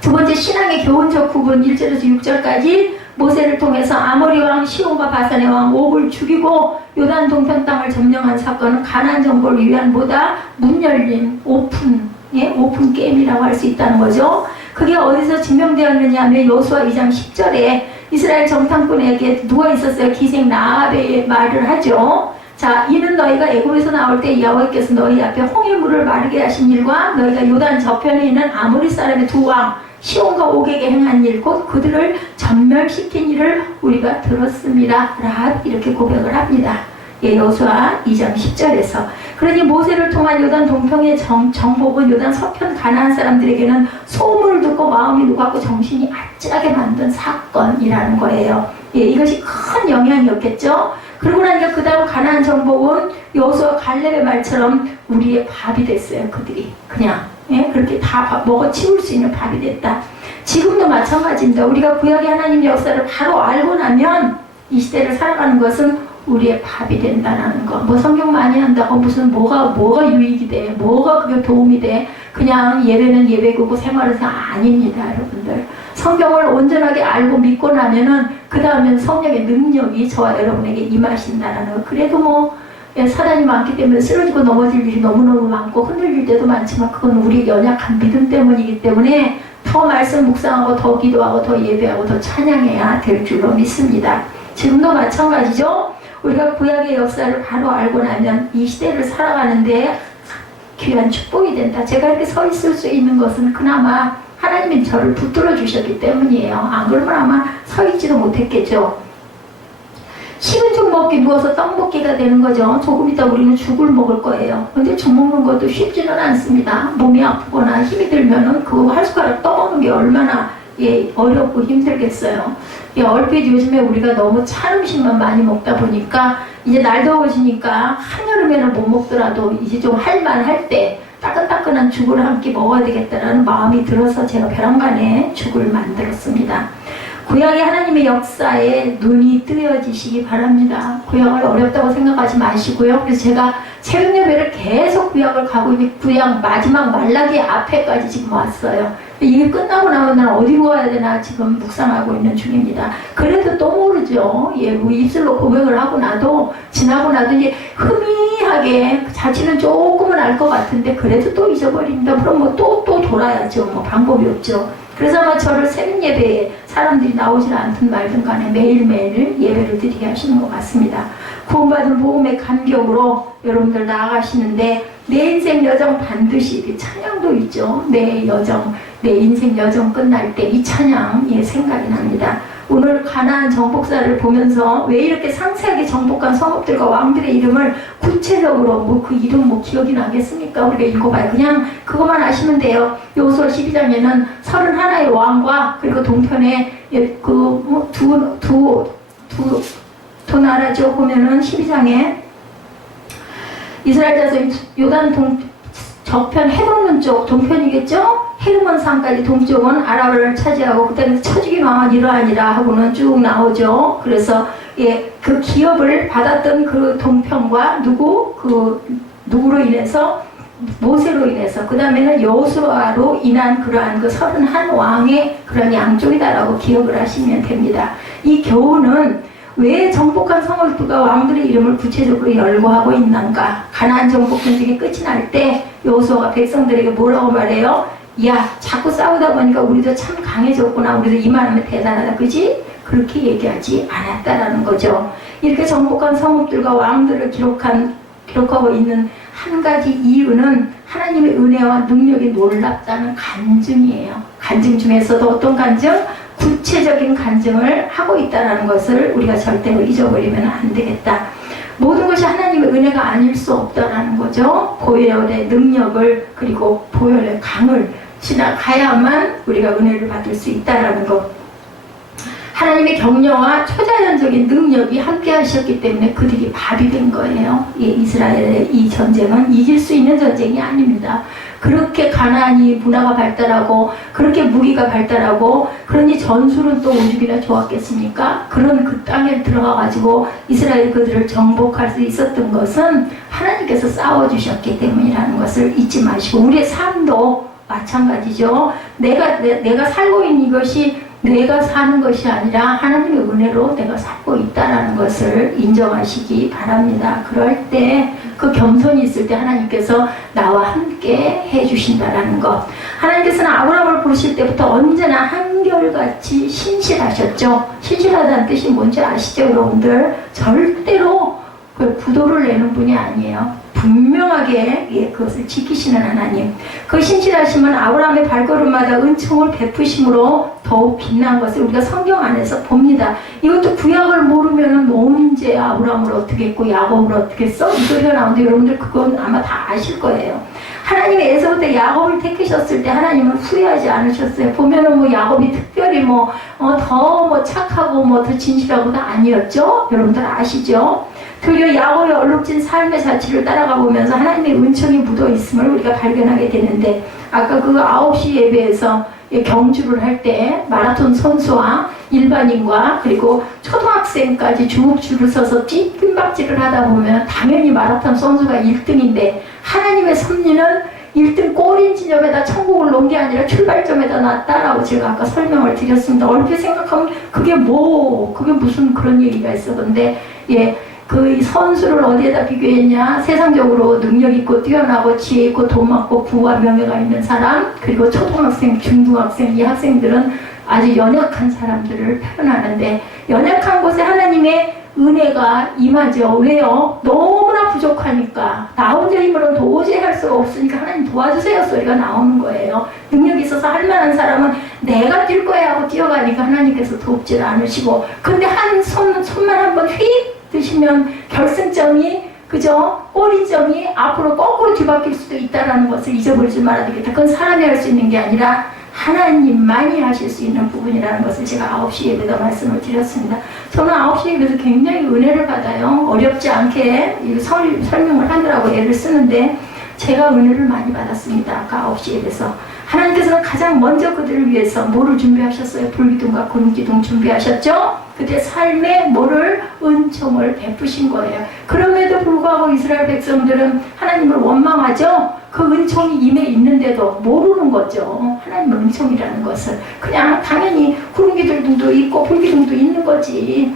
두 번째, 신앙의 교훈적 구분 1절에서 6절까지 모세를 통해서 아모리 왕 시온과 바산의 왕 옥을 죽이고 요단 동편 땅을 점령한 사건은 가나안 정복을 위한 보다 문 열린 오픈 게임이라고 할 수 있다는 거죠. 그게 어디서 증명되었느냐 하면 여호수아 2장 10절에 이스라엘 정탐꾼에게 누가 있었어요? 기생 라합의 말을 하죠. 자, 이는 너희가 애굽에서 나올 때 여호와께서 너희 앞에 홍해물을 마르게 하신 일과 너희가 요단 저편에 있는 아모리 사람의 두 왕 시온과 옥에게 행한 일, 곧 그들을 전멸시킨 일을 우리가 들었습니다. 라합 이렇게 고백을 합니다. 여호수아 2장 10절에서. 그러니 모세를 통한 요단 동평의 정복은 요단 서편 가나안 사람들에게는 소문을 듣고 마음이 녹았고 정신이 아찔하게 만든 사건이라는 거예요. 이것이 큰 영향이었겠죠. 그러고 나니까 그 다음 가나안 정복은 여호수아 갈렙의 말처럼 우리의 밥이 됐어요. 그들이 그냥 그렇게 다 먹어 치울 수 있는 밥이 됐다. 지금도 마찬가지입니다. 우리가 구약의 하나님의 역사를 바로 알고 나면 이 시대를 살아가는 것은 우리의 밥이 된다는 거. 뭐 성경 많이 한다고 무슨 뭐가 유익이 돼, 뭐가 그게 도움이 돼. 그냥 예배는 예배고 생활은 아닙니다, 여러분들. 성경을 온전하게 알고 믿고 나면은 그 다음엔 성령의 능력이 저와 여러분에게 임하신다는 거. 그래도 뭐 사단이 많기 때문에 쓰러지고 넘어질 일이 너무너무 많고 흔들릴 때도 많지만 그건 우리의 연약한 믿음 때문이기 때문에 더 말씀 묵상하고 더 기도하고 더 예배하고 더 찬양해야 될 줄로 믿습니다. 지금도 마찬가지죠. 우리가 구약의 역사를 바로 알고 나면 이 시대를 살아가는데 귀한 축복이 된다. 제가 이렇게 서 있을 수 있는 것은 그나마 하나님이 저를 붙들어 주셨기 때문이에요. 안 그러면 아마 서 있지도 못했겠죠. 식은 죽 먹기 누워서 떡 먹기가 되는 거죠. 조금 있다 우리는 죽을 먹을 거예요. 근데 죽 먹는 것도 쉽지는 않습니다. 몸이 아프거나 힘이 들면은 그거 한 숟가락 떠먹는 게 얼마나 예, 어렵고 힘들겠어요. 예, 얼핏 요즘에 우리가 너무 찬 음식만 많이 먹다 보니까 이제 날 더워지니까 한여름에는 못 먹더라도 이제 좀 할만할 때 따끈따끈한 죽을 한 끼 먹어야 되겠다라는 마음이 들어서 제가 벼랑간에 죽을 만들었습니다. 구약의 하나님의 역사에 눈이 뜨여지시기 바랍니다. 구약을 어렵다고 생각하지 마시고요. 그래서 제가 새벽 예배를 계속 구약을 가고 있는 구약 마지막 말라기 앞에까지 지금 왔어요. 이게 끝나고 나면 난 어디로 가야 되나 지금 묵상하고 있는 중입니다. 그래도 또 모르죠. 예, 뭐 입술로 고백을 하고 나도 지나고 나도 이제 흐미하게 자취는 조금은 알 것 같은데 그래도 또 잊어버립니다. 그럼 뭐 또 돌아야죠. 뭐 방법이 없죠. 그래서 아마 저를 새벽 예배에 사람들이 나오질 않든 말든 간에 매일매일 예배를 드리게 하시는 것 같습니다. 구원받은 복음의 감격으로 여러분들 나아가시는데 내 인생 여정 반드시 찬양도 있죠. 내 여정, 내 인생 여정 끝날 때 이 찬양이 생각이 납니다. 오늘 가나안 정복사를 보면서 왜 이렇게 상세하게 정복한 성읍들과 왕들의 이름을 구체적으로 뭐 그 이름 뭐 기억이 나겠습니까? 우리가 읽어봐요. 그냥 그것만 아시면 돼요. 여호수아 12장에는 31의 왕과 그리고 동편에 그 두 나라죠. 보면은 12장에 이스라엘 자손이 요단 저편 헤브론 쪽 동편이겠죠? 헤르몬 산까지 동쪽은 아라바를 차지하고 그다음에 처지긴 왕은 이러하니라 하고는 쭉 나오죠. 그래서 예, 그 기업을 받았던 그 동편과 누구로 인해서 모세로 인해서 그 다음에는 여호수아로 인한 그러한 그 31왕의 그런 양쪽이다라고 기억을 하시면 됩니다. 이 교훈은 왜 정복한 성읍들과 왕들의 이름을 구체적으로 열거하고 있는가? 가나안 정복 전쟁이 끝이 날 때 여호수아가 백성들에게 뭐라고 말해요? 야, 자꾸 싸우다 보니까 우리도 참 강해졌구나. 우리도 이만하면 대단하다. 그지? 그렇게 얘기하지 않았다라는 거죠. 이렇게 정복한 성읍들과 왕들을 기록하고 있는 한 가지 이유는 하나님의 은혜와 능력이 놀랍다는 간증이에요. 간증 중에서도 어떤 간증? 구체적인 간증을 하고 있다는 것을 우리가 절대로 잊어버리면 안 되겠다. 모든 것이 하나님의 은혜가 아닐 수 없다라는 거죠. 보혈의 능력을 그리고 보혈의 강을 지나가야만 우리가 은혜를 받을 수 있다라는 것. 하나님의 격려와 초자연적인 능력이 함께 하셨기 때문에 그들이 밥이 된 거예요. 예, 이스라엘의 이 전쟁은 이길 수 있는 전쟁이 아닙니다. 그렇게 가나안이 문화가 발달하고 그렇게 무기가 발달하고 그러니 전술은 또 오죽이나 좋았겠습니까? 그런 그 땅에 들어가가지고 이스라엘 그들을 정복할 수 있었던 것은 하나님께서 싸워주셨기 때문이라는 것을 잊지 마시고 우리의 삶도 마찬가지죠. 내가 살고 있는 이것이 내가 사는 것이 아니라 하나님의 은혜로 내가 살고 있다는 것을 인정하시기 바랍니다. 그럴 때 그 겸손이 있을 때 하나님께서 나와 함께 해주신다는 것. 하나님께서는 아브라함을 부르실 때부터 언제나 한결같이 신실하셨죠. 신실하다는 뜻이 뭔지 아시죠, 여러분들? 절대로 그 부도를 내는 분이 아니에요. 분명하게 그것을 지키시는 하나님. 그 신실하심은 아브라함의 발걸음마다 은총을 베푸심으로 더욱 빛난 것을 우리가 성경 안에서 봅니다. 이것도 구약을 모르면 언제 아브라함을 어떻게 했고 야곱을 어떻게 했어? 이 소리가 나오는데 여러분들 그건 아마 다 아실 거예요. 하나님이 에서부터 야곱을 택하셨을 때 하나님은 후회하지 않으셨어요. 보면은 뭐 야곱이 특별히 더 착하고 더 진실하고도 아니었죠? 여러분들 아시죠? 도리어 야곱의 얼룩진 삶의 자취를 따라가 보면서 하나님의 은총이 묻어 있음을 우리가 발견하게 되는데 아까 그 9시 예배에서 경주를 할 때 마라톤 선수와 일반인과 그리고 초등학생까지 줄을 서서 찐박질을 하다 보면 당연히 마라톤 선수가 1등인데 하나님의 섭리는 1등 골인 지점에다 천국을 놓은 게 아니라 출발점에다 놨다라고 제가 아까 설명을 드렸습니다. 얼핏 생각하면 그게 무슨 그런 얘기가 있었는데 그 선수를 어디에다 비교했냐? 세상적으로 능력 있고 뛰어나고 지혜 있고 돈 많고 부와 명예가 있는 사람, 그리고 초등학생, 중등학생, 이 학생들은 아주 연약한 사람들을 표현하는데 연약한 곳에 하나님의 은혜가 임하죠. 왜요? 너무나 부족하니까 나 혼자 힘으로는 도저히 할 수가 없으니까 하나님 도와주세요 소리가 나오는 거예요. 능력이 있어서 할 만한 사람은 내가 뛸 거야 하고 뛰어가니까 하나님께서 돕질 않으시고 근데 손만 한번 휙 드시면 결승점이 그죠? 꼬리점이 앞으로 거꾸로 뒤바뀔 수도 있다는 것을 잊어버리지 말아야 되겠다. 그건 사람이 할 수 있는 게 아니라 하나님만이 하실 수 있는 부분이라는 것을 제가 9시 예배도 말씀을 드렸습니다. 저는 9시 예배에서 굉장히 은혜를 받아요. 어렵지 않게 설명을 하느라고 애를 쓰는데 제가 은혜를 많이 받았습니다. 아까 9시 예배에서. 하나님께서는 가장 먼저 그들을 위해서 뭐를 준비하셨어요? 불기둥과 구름기둥 준비하셨죠? 그때 삶에 뭐를? 은총을 베푸신 거예요. 그럼에도 불구하고 이스라엘 백성들은 하나님을 원망하죠? 그 은총이 임해 있는데도 모르는 거죠. 하나님의 은총이라는 것을. 그냥 당연히 구름기둥도 있고 불기둥도 있는 거지.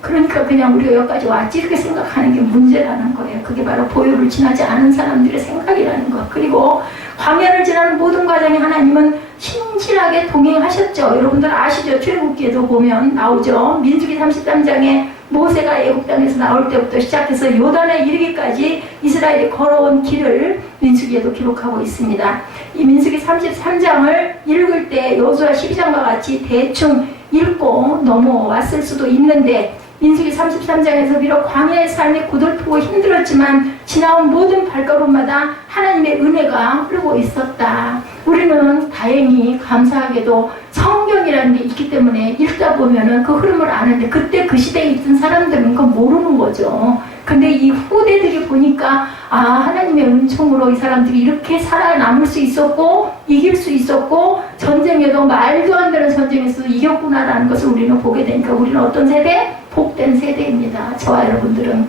그러니까 그냥 우리가 여기까지 왔지 이렇게 생각하는 게 문제라는 거예요. 그게 바로 보혈을 지나지 않은 사람들의 생각이라는 것. 그리고 광야를 지나는 모든 과정에 하나님은 신실하게 동행하셨죠. 여러분들 아시죠? 출애굽기에도 보면 나오죠. 민수기 33장에 모세가 애굽 땅에서 나올 때부터 시작해서 요단에 이르기까지 이스라엘이 걸어온 길을 민수기에도 기록하고 있습니다. 이 민수기 33장을 읽을 때 여호수아 12장과 같이 대충 읽고 넘어왔을 수도 있는데 민수기 33장에서 비록 광야의 삶이 고달프고 힘들었지만 지나온 모든 발걸음마다 하나님의 은혜가 흐르고 있었다. 우리는 다행히 감사하게도 성경이라는 게 있기 때문에 읽다 보면은 그 흐름을 아는데 그때 그 시대에 있던 사람들은 그건 모르는 거죠. 근데 이 후대들이 보니까 하나님의 은총으로 이 사람들이 이렇게 살아남을 수 있었고 이길 수 있었고 전쟁에도 말도 안 되는 전쟁에서도 이겼구나라는 것을 우리는 보게 되니까 우리는 어떤 세대? 복된 세대입니다. 저와 여러분들은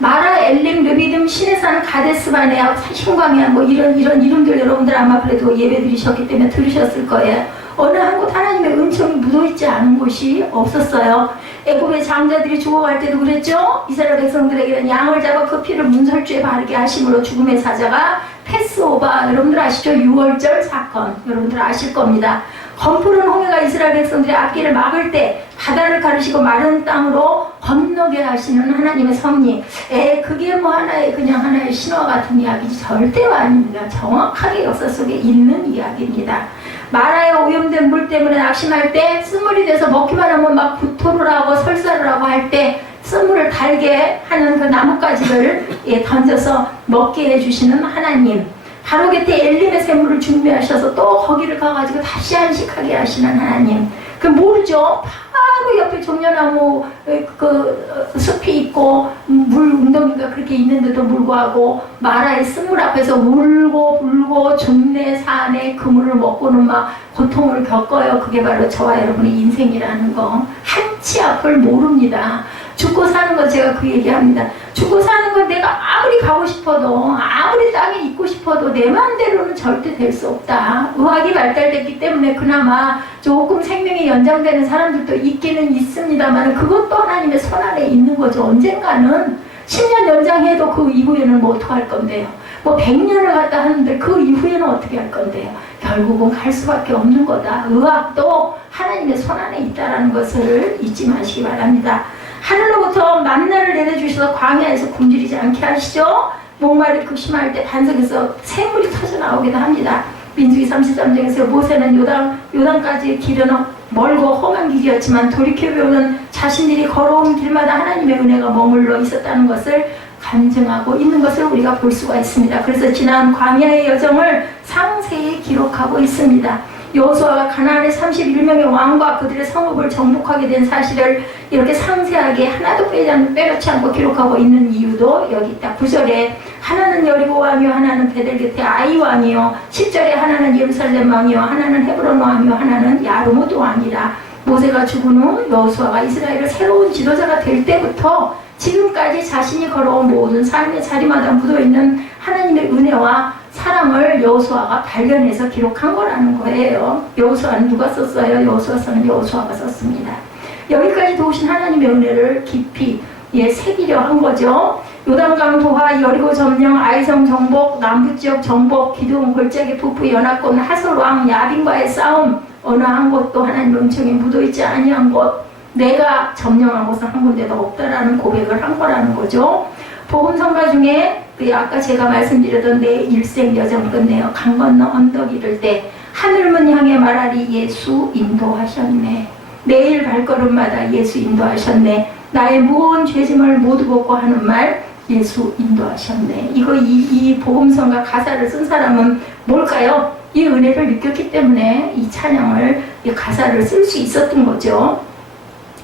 마라, 엘림, 르비딤, 시내산, 가데스바네아, 신광야 뭐 이런 이름들 여러분들 아마 그래도 예배 드리셨기 때문에 들으셨을 거예요. 어느 한 곳 하나님의 은총이 묻어있지 않은 곳이 없었어요. 애굽의 장자들이 죽어갈 때도 그랬죠. 이스라엘 백성들에게는 양을 잡아 그 피를 문설주에 바르게 하심으로 죽음의 사자가 패스오바, 여러분들 아시죠? 6월절 사건 여러분들 아실 겁니다. 검푸른 홍해가 이스라엘 백성들의 앞길을 막을 때 바다를 가르시고 마른 땅으로 건너게 하시는 하나님의 섭리. 그게 뭐 그냥 하나의 신화 같은 이야기지 절대로 아닙니다. 정확하게 역사 속에 있는 이야기입니다. 마라에 오염된 물 때문에 낙심할 때 쓴물이 돼서 먹기만 하면 막 구토를 하고 설사를 하고 할 때 쓴물을 달게 하는 그 나뭇가지를 던져서 먹게 해주시는 하나님. 바로 곁에 엘림의 샘물을 준비하셔서 또 거기를 가가지고 다시 안식하게 하시는 하나님. 그 모르죠? 바로 옆에 종려나무 숲이 있고 물 웅덩이가 그렇게 있는데도 불구하고 마라의 쓴물 앞에서 울고 불고 죽네 사네 그 물을 먹고는 막 고통을 겪어요. 그게 바로 저와 여러분의 인생이라는 거. 한치 앞을 모릅니다. 죽고 사는 거 제가 그 얘기합니다. 죽고 사는 건 내가 아무리 가고 싶어도 아무리 땅에 있고 싶어도 내 마음대로는 절대 될 수 없다. 의학이 발달됐기 때문에 그나마 조금 생명이 연장되는 사람들도 있기는 있습니다만 그것도 하나님의 손 안에 있는 거죠. 언젠가는 10년 연장해도 그 이후에는 뭐 어떡할 건데요. 뭐 100년을 갔다 하는데 그 이후에는 어떻게 할 건데요. 결국은 갈 수밖에 없는 거다. 의학도 하나님의 손 안에 있다는 것을 잊지 마시기 바랍니다. 하늘로부터 만나를 내려주셔서 광야에서 굶주리지 않게 하시죠. 목말이 극심할 때 반석에서 샘물이 터져 나오기도 합니다. 민수기 33장에서 모세는 요단까지 길은 멀고 험한 길이었지만 돌이켜보면 자신들이 걸어온 길마다 하나님의 은혜가 머물러 있었다는 것을 간증하고 있는 것을 우리가 볼 수가 있습니다. 그래서 지난 광야의 여정을 상세히 기록하고 있습니다. 여호수아가 가나안의 31명의 왕과 그들의 성읍을 정복하게 된 사실을 이렇게 상세하게 하나도 빼놓지 않고 기록하고 있는 이유도 여기 있다. 9절에 하나는 여리고 왕이요 하나는 베델 곁에 아이 왕이요 10절에 하나는 예루살렘 왕이요 하나는 헤브론 왕이요 하나는 야르무드 왕이라. 모세가 죽은 후 여호수아가 이스라엘의 새로운 지도자가 될 때부터 지금까지 자신이 걸어온 모든 삶의 자리마다 묻어있는 하나님의 은혜와 사랑을 여호수아가 발견해서 기록한 거라는 거예요. 여호수아는 누가 썼어요? 여호수아서는 여호수아가 썼습니다. 여기까지 도우신 하나님의 은혜를 깊이 새기려 한 거죠. 요단강 도하, 여리고 점령, 아이성 정복, 남부지역 정복, 기드온 골짜기 북부 연합권 하솔왕 야빈과의 싸움, 어느 한 곳도 하나님의 은총이 묻어있지 아니한 곳, 내가 점령한 곳은 한 군데도 없다라는 고백을 한 거라는 거죠. 복음성가 중에 아까 제가 말씀드렸던 내 일생 여정 끝내요. 강 건너 언덕 이를 때 하늘문 향해 말하리 예수 인도하셨네. 매일 발걸음마다 예수 인도하셨네. 나의 무거운 죄짐을 모두 벗고 하는 말 예수 인도하셨네. 이 복음성가 가사를 쓴 사람은 뭘까요? 이 은혜를 느꼈기 때문에 이 찬양을, 이 가사를 쓸 수 있었던 거죠.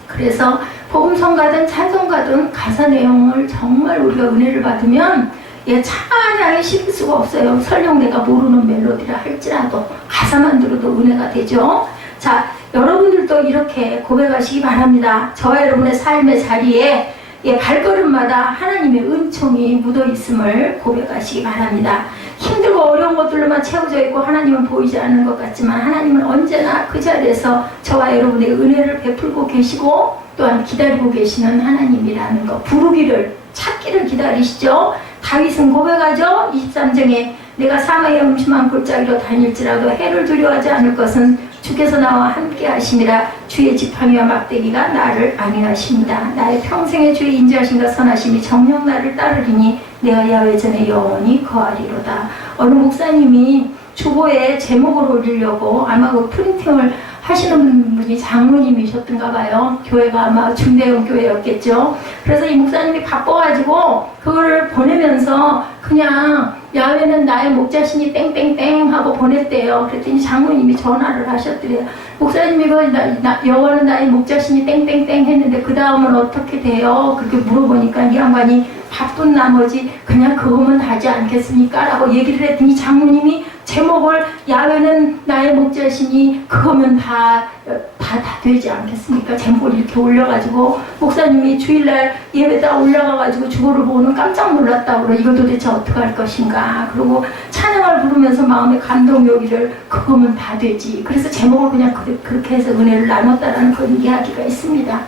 그래서 복음성가든 찬송가든 가사 내용을 정말 우리가 은혜를 받으면 찬양에 실을 수가 없어요. 설령 내가 모르는 멜로디라 할지라도 가사만 들어도 은혜가 되죠. 자, 여러분들도 이렇게 고백하시기 바랍니다. 저와 여러분의 삶의 자리에 발걸음마다 하나님의 은총이 묻어있음을 고백하시기 바랍니다. 힘들고 어려운 것들로만 채워져 있고 하나님은 보이지 않는 것 같지만 하나님은 언제나 그 자리에서 저와 여러분의 은혜를 베풀고 계시고 또한 기다리고 계시는 하나님이라는 것, 부르기를, 찾기를 기다리시죠. 다윗은 고백하죠. 23장에 내가 사마의 음침한 골짜기로 다닐지라도 해를 두려워하지 않을 것은 주께서 나와 함께 하심이라. 주의 지팡이와 막대기가 나를 안위하십니다. 나의 평생의 주의 인자하심과 선하심이 정녕 나를 따르리니 내가 야훼 전에 영원히 거하리로다. 어느 목사님이 주보에 제목을 올리려고 아마 그 프린팅을 하시는 분이 장로님이셨던가 봐요. 교회가 아마 중대형 교회였겠죠. 그래서 이 목사님이 바빠가지고 그거를 보내면서 그냥 야훼는 나의 목자신이 땡땡땡 하고 보냈대요. 그랬더니 장로님이 전화를 하셨더래요. 목사님이 여호와는 나의 목자신이 땡땡땡 했는데 그 다음은 어떻게 돼요? 그렇게 물어보니까 이 양반이 바쁜 나머지 그냥 그거면 하지 않겠습니까? 라고 얘기를 했더니 장로님이 제목을 야훼는 나의 목자시니 그거면 다 되지 않겠습니까? 제목을 이렇게 올려가지고 목사님이 주일날 예배다 올라가가지고 주보를 보고는 깜짝 놀랐다고 그래. 이거 도대체 어떻게 할 것인가. 그리고 찬양을 부르면서 마음의 감동이 오기를 그거면 다 되지. 그래서 제목을 그냥 그렇게 해서 은혜를 나눴다라는 그런 이야기가 있습니다.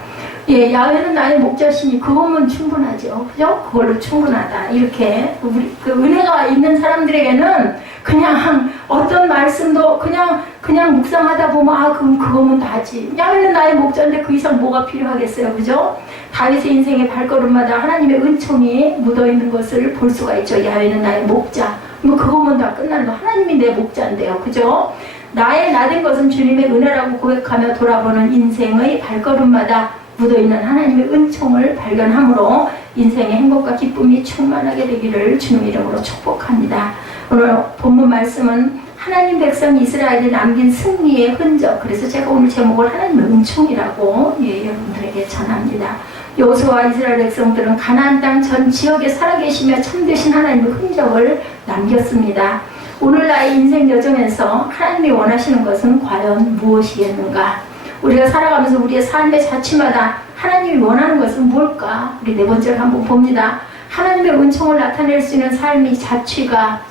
야훼는 나의 목자시니 그거면 충분하죠. 그죠? 그걸로 충분하다. 이렇게 우리 그 은혜가 있는 사람들에게는 그냥 어떤 말씀도 그냥 묵상하다 보면 그럼 그거면 다지. 야훼는 나의 목자인데 그 이상 뭐가 필요하겠어요. 그죠? 다윗의 인생의 발걸음마다 하나님의 은총이 묻어있는 것을 볼 수가 있죠. 야훼는 나의 목자. 뭐 그거면 다 끝나는 거. 하나님이 내 목자인데요. 그죠? 나된 것은 주님의 은혜라고 고백하며 돌아보는 인생의 발걸음마다 묻어있는 하나님의 은총을 발견함으로 인생의 행복과 기쁨이 충만하게 되기를 주님 이름으로 축복합니다. 오늘 본문 말씀은 하나님 백성 이스라엘이 남긴 승리의 흔적. 그래서 제가 오늘 제목을 하나님의 은총이라고 여러분들에게 전합니다. 여호수아와 이스라엘 백성들은 가나안 땅 전 지역에 살아계시며 참되신 하나님의 흔적을 남겼습니다. 오늘 나의 인생 여정에서 하나님이 원하시는 것은 과연 무엇이겠는가? 우리가 살아가면서 우리의 삶의 자취마다 하나님이 원하는 것은 뭘까? 우리 네 번째를 한번 봅니다. 하나님의 은총을 나타낼 수 있는 삶의 자취가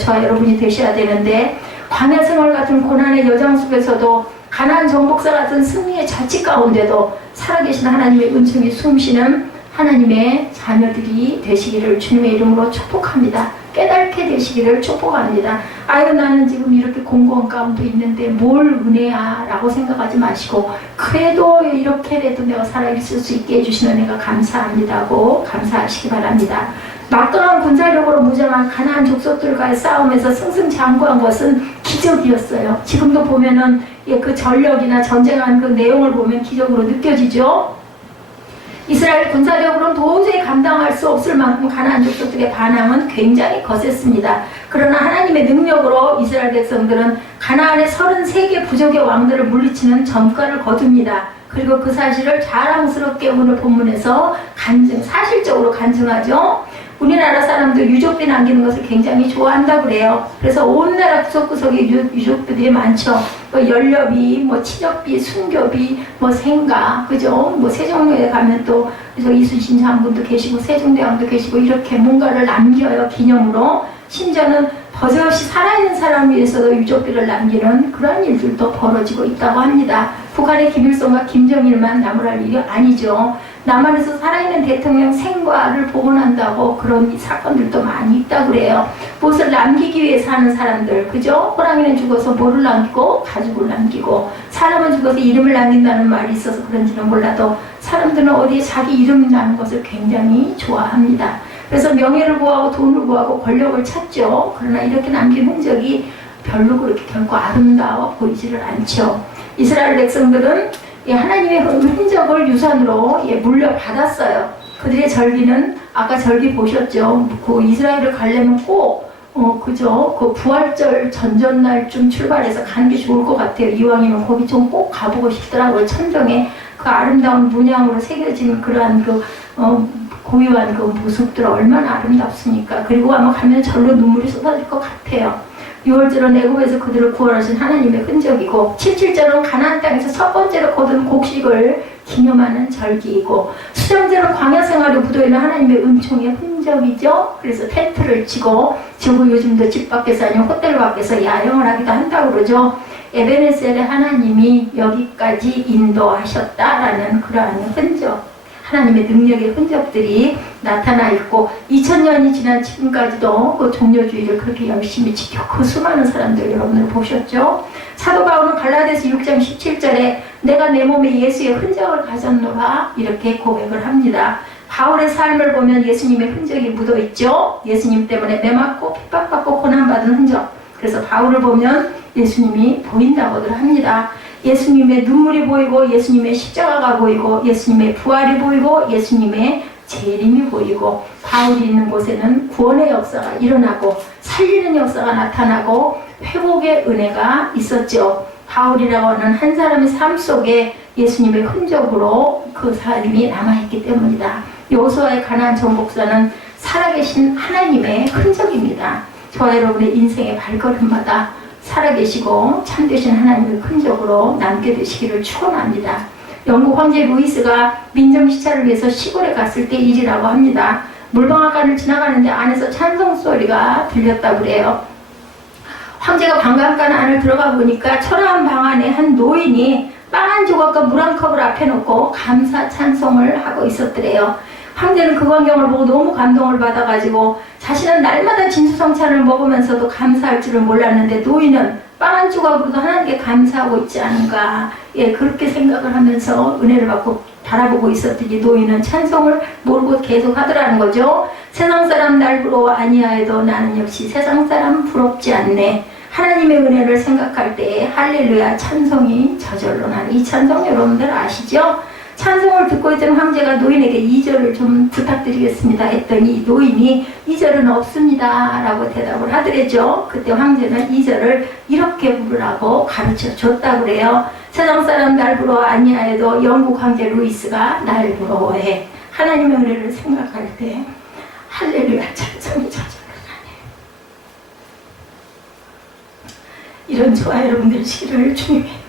저와 여러분이 되셔야 되는데, 광야 생활 같은 고난의 여정 속에서도 가나안 정복사 같은 승리의 자취 가운데도 살아계신 하나님의 은총이 숨쉬는 하나님의 자녀들이 되시기를 주님의 이름으로 축복합니다. 깨닫게 되시기를 축복합니다. 아유, 나는 지금 이렇게 공고한 가운데 있는데 뭘 은혜야 라고 생각하지 마시고, 그래도 이렇게라도 내가 살아있을 수 있게 해주시는 은혜가 감사합니다고 감사하시기 바랍니다. 막강한 군사력으로 무장한 가나안 족속들과의 싸움에서 승승장구한 것은 기적이었어요. 지금도 보면은 그 전력이나 전쟁한 그 내용을 보면 기적으로 느껴지죠. 이스라엘 군사력으로는 도저히 감당할 수 없을 만큼 가나안 족속들의 반항은 굉장히 거셌습니다. 그러나 하나님의 능력으로 이스라엘 백성들은 가나안의 33개 부족의 왕들을 물리치는 전과를 거둡니다. 그리고 그 사실을 자랑스럽게 오늘 본문에서 사실적으로 간증하죠. 우리나라 사람들 유족비 남기는 것을 굉장히 좋아한다고 그래요. 그래서 온 나라 구석구석에 유족비들이 많죠. 뭐 연료비, 뭐 치적비, 순교비, 뭐 생가, 그죠? 뭐 세종로에 가면 또 그래서 이순신 장군도 계시고 세종대왕도 계시고 이렇게 뭔가를 남겨요, 기념으로. 심지어는 버젓이 살아있는 사람 위해서도 유족비를 남기는 그런 일들도 벌어지고 있다고 합니다. 북한의 김일성과 김정일만 나무랄 일이 아니죠. 남한에서 살아있는 대통령 생과를 복원한다고 그런 사건들도 많이 있다고 그래요. 무엇을 남기기 위해서 하는 사람들, 그죠? 호랑이는 죽어서 뭐를 남기고 가죽을 남기고, 사람은 죽어서 이름을 남긴다는 말이 있어서 그런지는 몰라도 사람들은 어디에 자기 이름 나는 것을 굉장히 좋아합니다. 그래서 명예를 구하고 돈을 구하고 권력을 찾죠. 그러나 이렇게 남긴 흔적이 별로 그렇게 결코 아름다워 보이지를 않죠. 이스라엘 백성들은 하나님의 흔적을 유산으로 물려받았어요. 그들의 절기는 아까 절기 보셨죠. 그 이스라엘을 가려면 꼭 그죠? 그 부활절 전전날쯤 출발해서 가는 게 좋을 것 같아요. 이왕이면 거기 좀 꼭 가보고 싶더라고요. 천정에 그 아름다운 문양으로 새겨진 그러한 고유한 그 모습들 얼마나 아름답습니까? 그리고 아마 가면 절로 눈물이 쏟아질 것 같아요. 6월절은 애굽에서 그들을 구원하신 하나님의 흔적이고 17절은 가나안 땅에서 첫 번째로 거둔 곡식을 기념하는 절기이고 수정절은 광야 생활에 묻어있는 하나님의 은총의 흔적이죠. 그래서 텐트를 치고 지금 요즘도 집 밖에서 아니면 호텔 밖에서 야영을 하기도 한다고 그러죠. 에베네셀의 하나님이 여기까지 인도하셨다라는 그러한 흔적, 하나님의 능력의 흔적들이 나타나 있고 2000년이 지난 지금까지도 그 종려주의를 그렇게 열심히 지켜 그 수많은 사람들 여러분들 보셨죠? 사도 바울은 갈라디아서 6장 17절에 내가 내 몸에 예수의 흔적을 가졌노라 이렇게 고백을 합니다. 바울의 삶을 보면 예수님의 흔적이 묻어있죠. 예수님 때문에 매맞고 핍박받고 고난받은 흔적. 그래서 바울을 보면 예수님이 보인다고들 합니다. 예수님의 눈물이 보이고 예수님의 십자가가 보이고 예수님의 부활이 보이고 예수님의 재림이 보이고 바울이 있는 곳에는 구원의 역사가 일어나고 살리는 역사가 나타나고 회복의 은혜가 있었죠. 바울이라고 하는 한 사람의 삶 속에 예수님의 흔적으로 그 삶이 남아있기 때문이다. 여호수아의 가나안 정복사는 살아계신 하나님의 흔적입니다. 저와 여러분의 인생의 발걸음마다 살아계시고 참되신 하나님의 흔적으로 남게 되시기를 축원합니다. 영국 황제 루이스가 민정시찰을 위해서 시골에 갔을 때 일이라고 합니다. 물방앗간을 지나가는데 안에서 찬송 소리가 들렸다고 그래요. 황제가 방앗간 안을 들어가 보니까 초라한 방 안에 한 노인이 빵 한 조각과 물 한 컵을 앞에 놓고 감사 찬송을 하고 있었더래요. 황제는 그 광경을 보고 너무 감동을 받아가지고 자신은 날마다 진수성찬을 먹으면서도 감사할 줄을 몰랐는데 노인은 빵 한 조각으로도 하나님께 감사하고 있지 않은가, 그렇게 생각을 하면서 은혜를 받고 바라보고 있었더니 노인은 찬송을 모르고 계속 하더라는 거죠. 세상 사람 날 부러워 아니하여도 나는 역시 세상 사람 부럽지 않네. 하나님의 은혜를 생각할 때 할렐루야 찬송이 저절로 나는 이 찬송 여러분들 아시죠? 찬송을 듣고 있던 황제가 노인에게 2절을 좀 부탁드리겠습니다 했더니 노인이 2절은 없습니다 라고 대답을 하더랬죠. 그때 황제는 2절을 이렇게 부르라고 가르쳐 줬다고 그래요. 세상 사람 날 부러워 아니하여도 영국 황제 루이스가 날 부러워해. 하나님의 은혜를 생각할 때 할렐루야 찬송이 저절로 나네. 이런 저와 여러분들 시기를 주님의